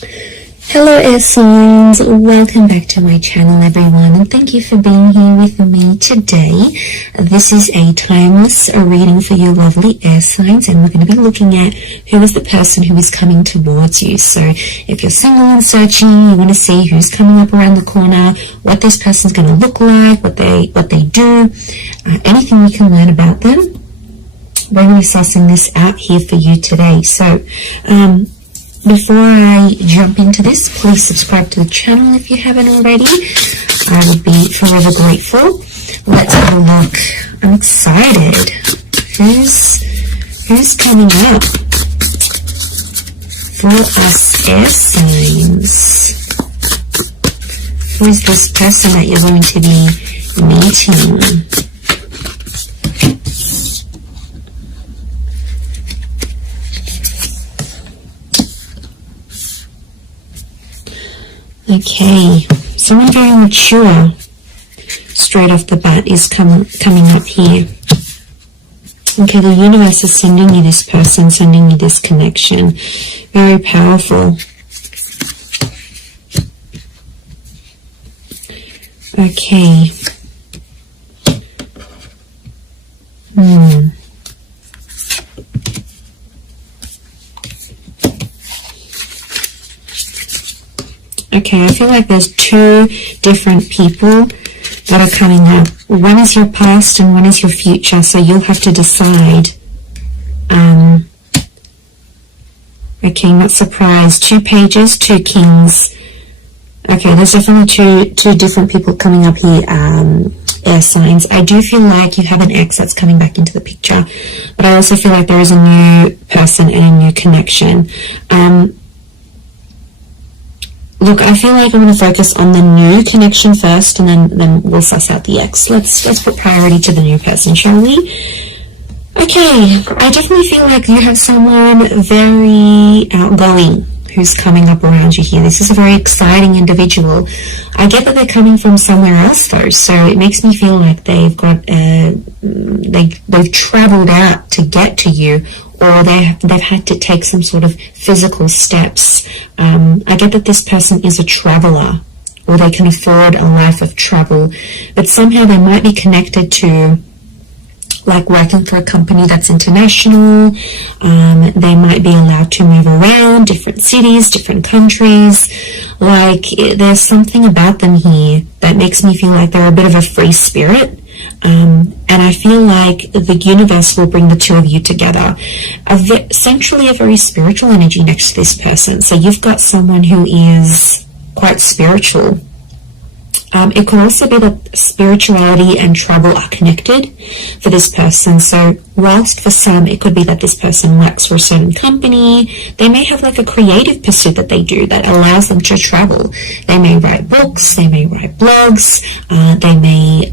Hello air signs, welcome back to my channel everyone, and thank you for being here with me today. This is a timeless reading for you lovely air signs, and we're going to be looking at who is the person who is coming towards you. So if you're single and searching, you want to see who's coming up around the corner, what this person's going to look like, what they do, anything you can learn about them. We're going to be sussing this out here for you today. So before I jump into this, please subscribe to the channel if you haven't already. I would be forever grateful. Let's have a look. I'm excited. Who's coming up for us air signs? Who is this person that you're going to be meeting? Okay, someone very mature straight off the bat is coming up here. Okay, the universe is sending you this person, sending you this connection. Very powerful. Okay. Okay, I feel like there's two different people that are coming up. One is your past and one is your future, so you'll have to decide. Okay, not surprised. 2 pages, 2 kings. Okay, there's definitely two different people coming up here, air signs. I do feel like you have an ex that's coming back into the picture, but I also feel like there is a new person and a new connection. Look, I feel like I'm going to focus on the new connection first, and then we'll suss out the ex. Let's put priority to the new person, shall we? Okay, I definitely feel like you have someone very outgoing who's coming up around you here. This is a very exciting individual. I get that they're coming from somewhere else though, so it makes me feel like they've got they've traveled out to get to you, or they've had to take some sort of physical steps. I get that this person is a traveler, or they can afford a life of travel, but somehow they might be connected to, like, working for a company that's international. They might be allowed to move around different cities, different countries. Like, there's something about them here that makes me feel like they're a bit of a free spirit. And I feel like the universe will bring the two of you together. Essentially a very spiritual energy next to this person. So you've got someone who is quite spiritual. It could also be that spirituality and travel are connected for this person. So whilst for some it could be that this person works for a certain company, they may have like a creative pursuit that they do that allows them to travel. They may write books, they may write blogs, they may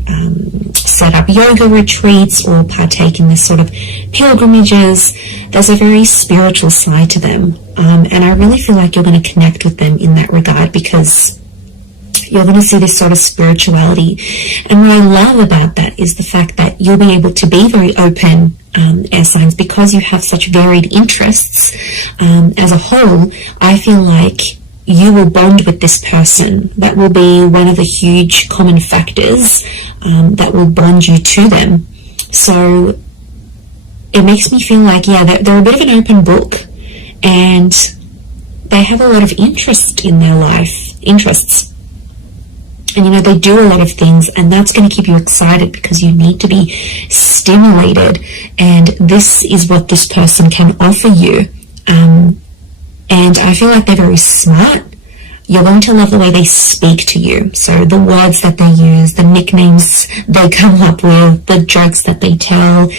set up yoga retreats or partake in this sort of pilgrimages. There's a very spiritual side to them, and I really feel like you're going to connect with them in that regard, because you're going to see this sort of spirituality. And what I love about that is the fact that you'll be able to be very open, air signs, because you have such varied interests. As a whole, I feel like you will bond with this person. That will be one of the huge common factors that will bond you to them. So it makes me feel like, yeah, they're a bit of an open book, and they have a lot of interest in their life, interests. And, you know, they do a lot of things, and that's going to keep you excited because you need to be stimulated. And this is what this person can offer you. And I feel like they're very smart. You're going to love the way they speak to you. So the words that they use, the nicknames they come up with, the jokes that they tell,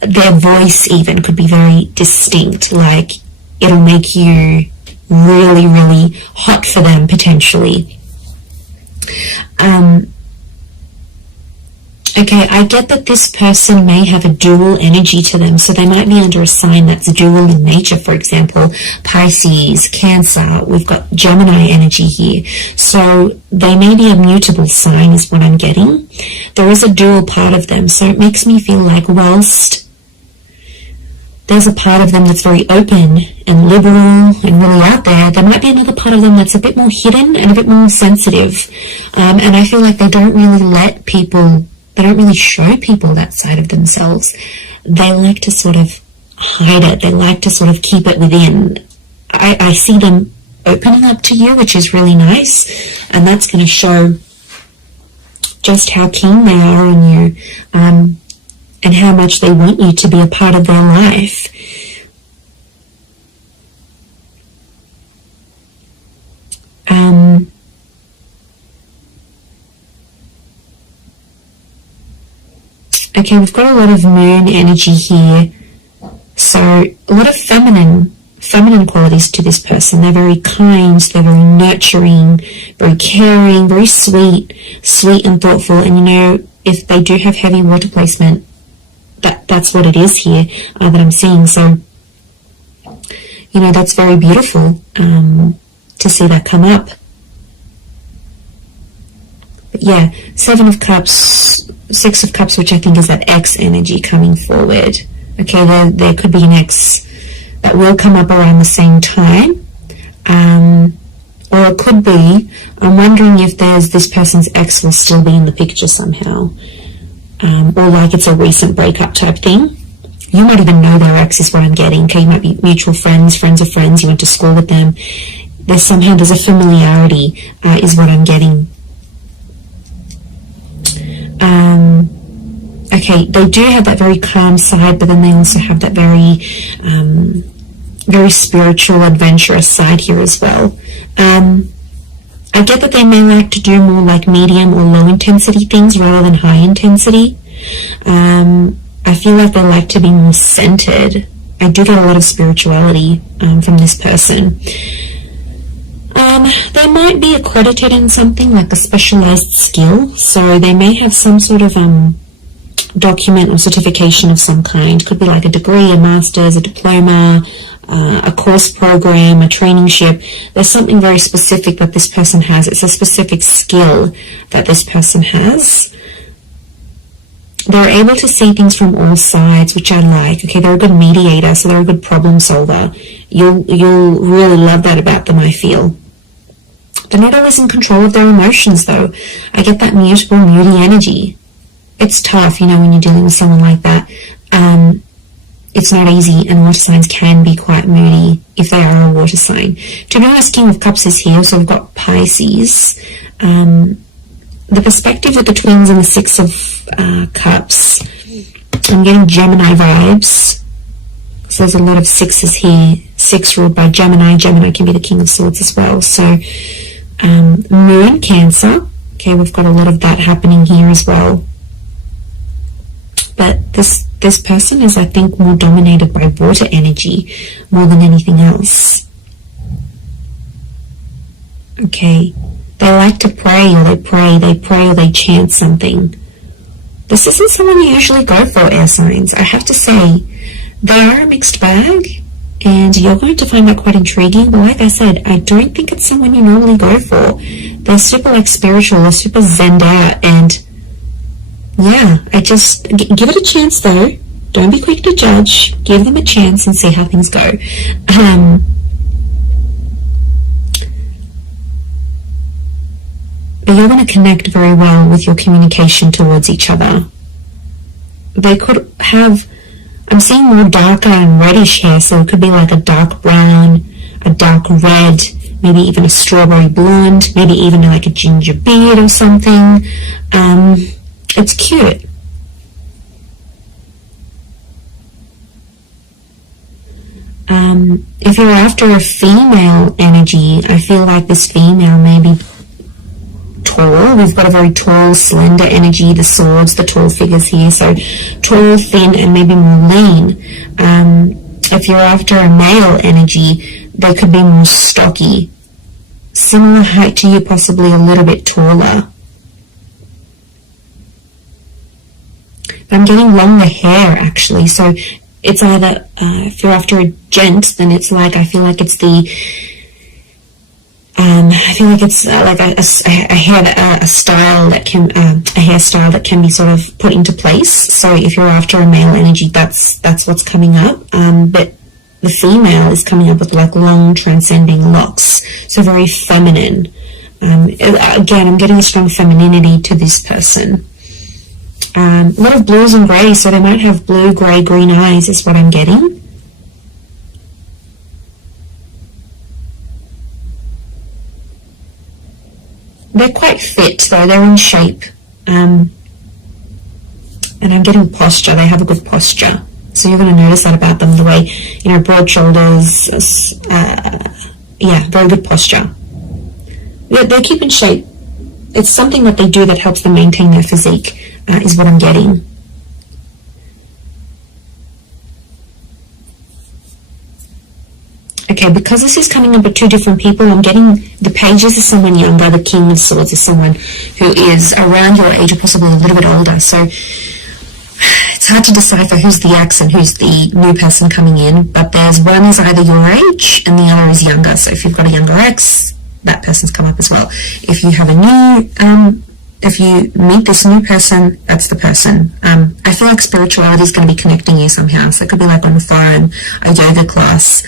their voice even could be very distinct. Like, it'll make you really, really hot for them potentially. Okay, I get that this person may have a dual energy to them, so they might be under a sign that's dual in nature. For example, Pisces, Cancer, we've got Gemini energy here. So they may be a mutable sign is what I'm getting. There is a dual part of them, so it makes me feel like whilst there's a part of them that's very open and liberal and really out there. There might be another part of them that's a bit more hidden and a bit more sensitive. And I feel like they don't really show people that side of themselves. They like to sort of hide it. They like to sort of keep it within. I see them opening up to you, which is really nice. And that's going to show just how keen they are on you. And how much they want you to be a part of their life. Okay, we've got a lot of moon energy here. So a lot of feminine qualities to this person. They're very kind, they're very nurturing, very caring, very sweet and thoughtful. And you know, if they do have heavy water placement, that's what it is here that I'm seeing. So, you know, that's very beautiful to see that come up. But yeah, 7 of Cups, 6 of Cups, which I think is that ex energy coming forward. Okay, there could be an ex that will come up around the same time. Or it could be, I'm wondering if this person's ex will still be in the picture somehow. Or like it's a recent breakup type thing. You might even know their ex is what I'm getting. Okay, you might be mutual friends of friends, you went to school with them. There's a familiarity is what I'm getting. Okay, they do have that very calm side, but then they also have that very spiritual, adventurous side here as well. I get that they may like to do more like medium or low intensity things rather than high intensity. I feel like they like to be more centered. I do get a lot of spirituality from this person. They might be accredited in something like a specialized skill, so they may have some sort of document or certification of some kind. Could be like a degree, a master's, a diploma, a course program, a traineeship. There's something very specific that this person has. It's a specific skill that this person has. They're able to see things from all sides, which I like. Okay, they're a good mediator, so they're a good problem solver. You'll really love that about them, I feel. They're not always in control of their emotions, though. I get that mutable, moody energy. It's tough, you know, when you're dealing with someone like that. It's not easy, and water signs can be quite moody if they are a water sign. To be honest, King of Cups is here, so we've got Pisces. The perspective with the twins and the 6 of Cups, I'm getting Gemini vibes. So there's a lot of 6s here. 6 ruled by Gemini. Gemini can be the King of Swords as well. So Moon, Cancer. Okay, we've got a lot of that happening here as well. But this person is, I think, more dominated by water energy more than anything else. Okay, they like to pray, or they pray or they chant something. This isn't someone you usually go for, air signs. I have to say, they are a mixed bag, and you're going to find that quite intriguing. But like I said, I don't think it's someone you normally go for. They're super like spiritual, or super zenned out, and yeah, I just give it a chance though. Don't be quick to judge. Give them a chance and see how things go. But you're going to connect very well with your communication towards each other. They could have, I'm seeing more darker and reddish hair, so it could be like a dark brown, a dark red, maybe even a strawberry blonde, maybe even like a ginger beard or something. It's cute. If you're after a female energy, I feel like this female may be tall. We've got a very tall, slender energy, the swords, the tall figures here. So tall, thin, and maybe more lean. If you're after a male energy, they could be more stocky. Similar height to you, possibly a little bit taller. I'm getting longer hair, actually. So it's either, if you're after a gent, then it's like, I feel like it's the I feel like it's like a style that can a hairstyle that can be sort of put into place. So if you're after a male energy, that's what's coming up. But the female is coming up with like long transcending locks, so very feminine. Again, I'm getting a strong femininity to this person. A lot of blues and greys, so they might have blue, grey, green eyes is what I'm getting. They're quite fit though, they're in shape. And I'm getting posture, they have a good posture. So you're going to notice that about them, the way, you know, broad shoulders, yeah, very good posture. They keep in shape. It's something that they do that helps them maintain their physique, is what I'm getting. Okay, because this is coming up with two different people, I'm getting the pages is someone younger, the king of swords is someone who is around your age or possibly a little bit older. So it's hard to decipher who's the ex and who's the new person coming in, but there's one is either your age and the other is younger. So if you've got a younger ex, that person's come up as well. If you have a new, if you meet this new person, that's the person. I feel like spirituality is going to be connecting you somehow. So it could be like on a forum, a yoga class,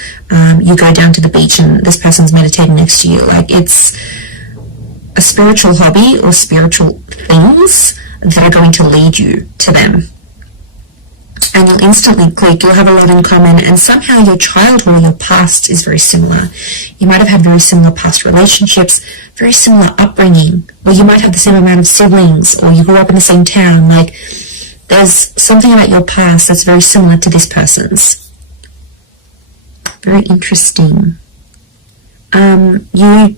you go down to the beach and this person's meditating next to you. Like it's a spiritual hobby or spiritual things that are going to lead you to them. And you'll instantly click, you'll have a lot in common, and somehow your childhood or your past is very similar. You might have had very similar past relationships, very similar upbringing, or you might have the same amount of siblings, or you grew up in the same town. Like, there's something about your past that's very similar to this person's. Very interesting. You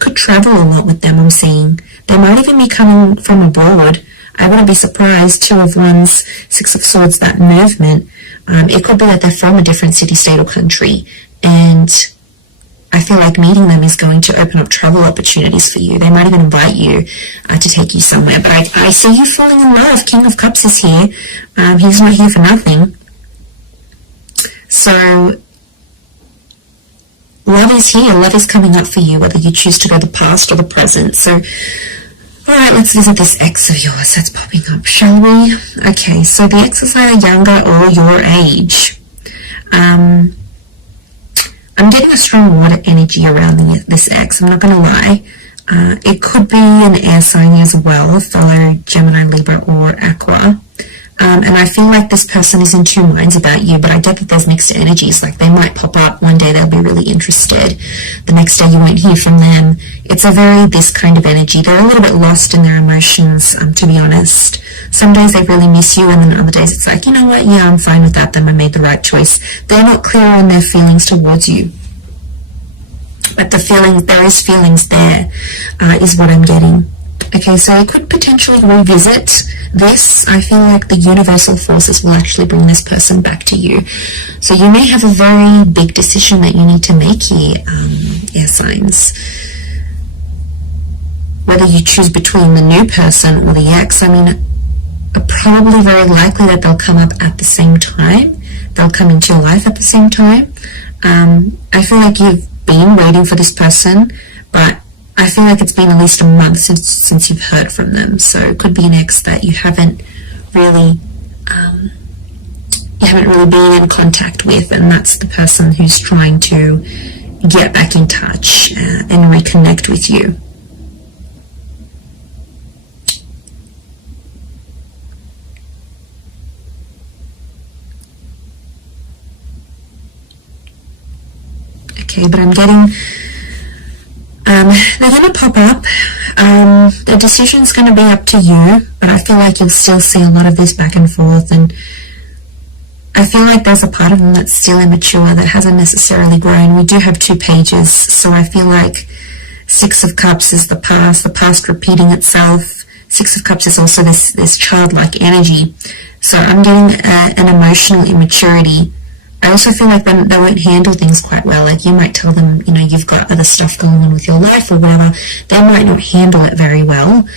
could travel a lot with them, I'm seeing. They might even be coming from abroad. I wouldn't be surprised. Two of Wands, Six of Swords, that movement. It could be that they're from a different city, state, or country. And I feel like meeting them is going to open up travel opportunities for you. They might even invite you to take you somewhere. But I see you falling in love. King of Cups is here. He's not here for nothing. So love is here. Love is coming up for you, whether you choose to go the past or the present. So alright, let's visit this ex of yours that's popping up, shall we? Okay, so the ex is either younger or your age. I'm getting a strong water energy around this ex, I'm not going to lie. It could be an air sign as well, fellow Gemini, Libra, or Aqua. And I feel like this person is in two minds about you, but I get that there's mixed energies. Like, they might pop up one day, they'll be really interested. The next day you won't hear from them. It's a very this kind of energy. They're a little bit lost in their emotions, to be honest. Some days they really miss you, and then other days it's like, you know what, yeah, I'm fine with that, then I made the right choice. They're not clear on their feelings towards you. But the feeling, there is feelings there, is what I'm getting. Okay, so I could potentially revisit this. I feel like the universal forces will actually bring this person back to you. So you may have a very big decision that you need to make here, air signs. Whether you choose between the new person or the ex, I mean, probably very likely that they'll come up at the same time. They'll come into your life at the same time. I feel like you've been waiting for this person, but I feel like it's been at least a month since you've heard from them. So it could be an ex that you haven't really been in contact with, and that's the person who's trying to get back in touch and reconnect with you. Okay, but I'm getting they're going to pop up. The decision's going to be up to you, but I feel like you'll still see a lot of this back and forth, and I feel like there's a part of them that's still immature, that hasn't necessarily grown. We do have two pages, so I feel like Six of Cups is the past repeating itself. Six of Cups is also this childlike energy. So I'm getting an emotional immaturity. I also feel like they won't handle things quite well. Like, you might tell them, you know, you've got other stuff going on with your life or whatever. They might not handle it very well.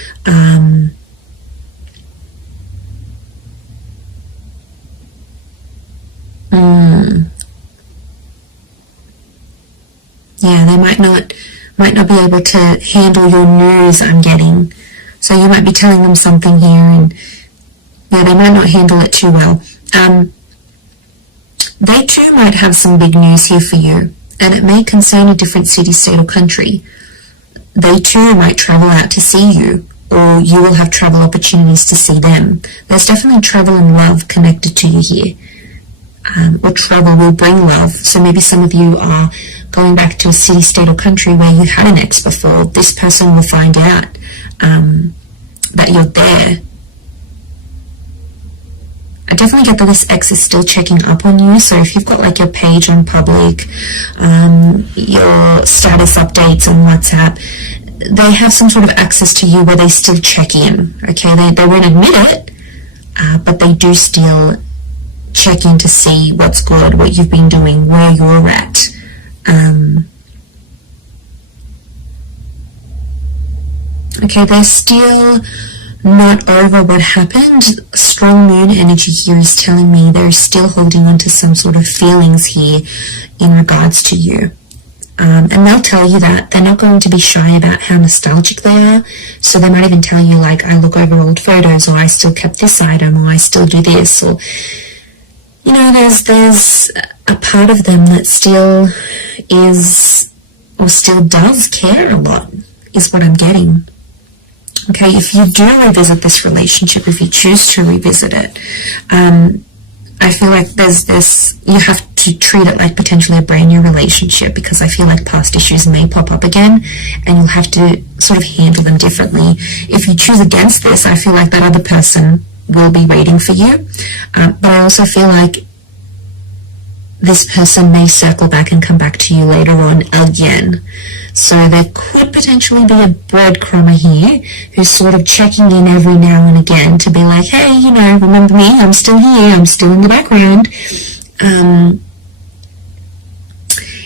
Yeah, they might not might not be able to handle your news, I'm getting. So you might be telling them something here, and yeah, they might not handle it too well. They too might have some big news here for you, and it may concern a different city, state, or country. They too might travel out to see you, or you will have travel opportunities to see them. There's definitely travel and love connected to you here. Or travel will bring love. So maybe some of you are going back to a city, state, or country where you had an ex before. This person will find out that you're there. I definitely get that this ex is still checking up on you. So if you've got like your page on public, your status updates on WhatsApp, they have some sort of access to you where they still check in. Okay, they won't admit it, but they do still check in to see what's good, what you've been doing, where you're at. Okay, they're still not over what happened. Strong moon energy here is telling me they're still holding on to some sort of feelings here in regards to you. And they'll tell you that. They're not going to be shy about how nostalgic they are. So they might even tell you, like, I look over old photos, or I still kept this item, or I still do this, or, you know, there's a part of them that still is, or still does care a lot, is what I'm getting. Okay, if you do revisit this relationship, if you choose to revisit it, I feel like there's this, you have to treat it like potentially a brand new relationship, because I feel like past issues may pop up again and you'll have to sort of handle them differently. If you choose against this, I feel like that other person will be waiting for you. But I also feel like this person may circle back and come back to you later on again. So there could potentially be a breadcrumber here who's sort of checking in every now and again to be like, hey, you know, remember me? I'm still here. I'm still in the background.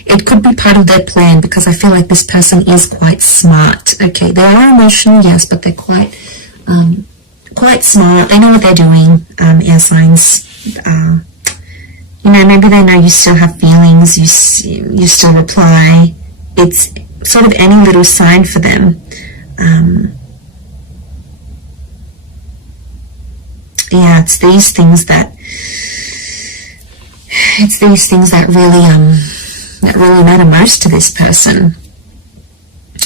It could be part of their plan, because I feel like this person is quite smart. Okay, they are emotional, yes, but they're quite smart. They know what they're doing. Air signs. You know, maybe they know you still have feelings. You still reply. It's sort of any little sign for them. Yeah, it's these things that really matter most to this person.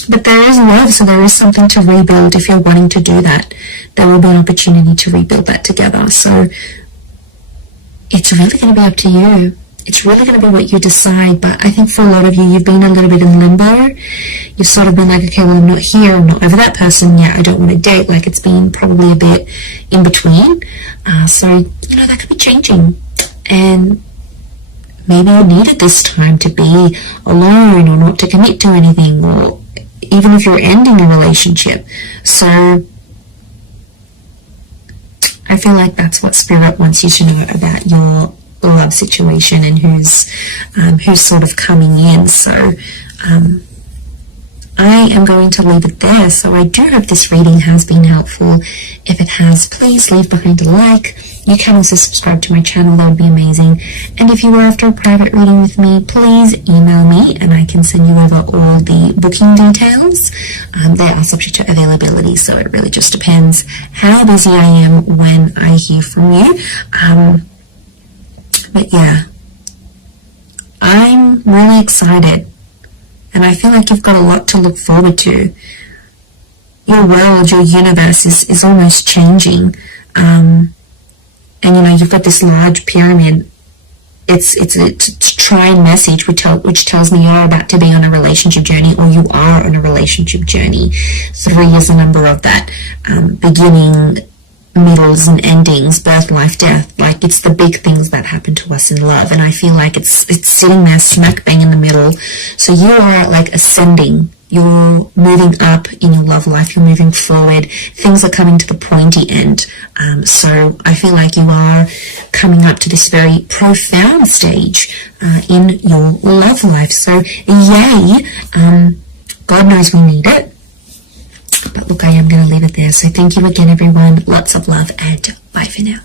But there is love, so there is something to rebuild. If you're wanting to do that, there will be an opportunity to rebuild that together. So it's really going to be up to you. It's really going to be what you decide. But I think for a lot of you, you've been a little bit in limbo. You've sort of been like, okay, well, I'm not here, I'm not over that person yet, I don't want to date. Like, it's been probably a bit in between. So, you know, that could be changing. And maybe you needed this time to be alone, or not to commit to anything, or even if you're ending a relationship. So I feel like that's what Spirit wants you to know about your love situation and who's sort of coming in. So I am going to leave it there. So I do hope this reading has been helpful. If it has, please leave behind a like. You can also subscribe to my channel, that would be amazing. And if you were after a private reading with me, please email me and I can send you over all the booking details. They are subject to availability, so it really just depends how busy I am when I hear from you. But yeah, I'm really excited. And I feel like you've got a lot to look forward to. Your world, your universe is almost changing. And you know, you've got this large pyramid. It's a trine message which tells me you're about to be on a relationship journey, or you are on a relationship journey. 3 is a number of that. Beginning, middles and endings, birth, life, death. Like, it's the big things that happen to us in love, and I feel like it's sitting there smack bang in the middle. So you are like ascending, you're moving up in your love life, you're moving forward, things are coming to the pointy end. So I feel like you are coming up to this very profound stage in your love life. So yay, God knows we need it. But look, I am going to leave it there. So thank you again, everyone. Lots of love, and bye for now.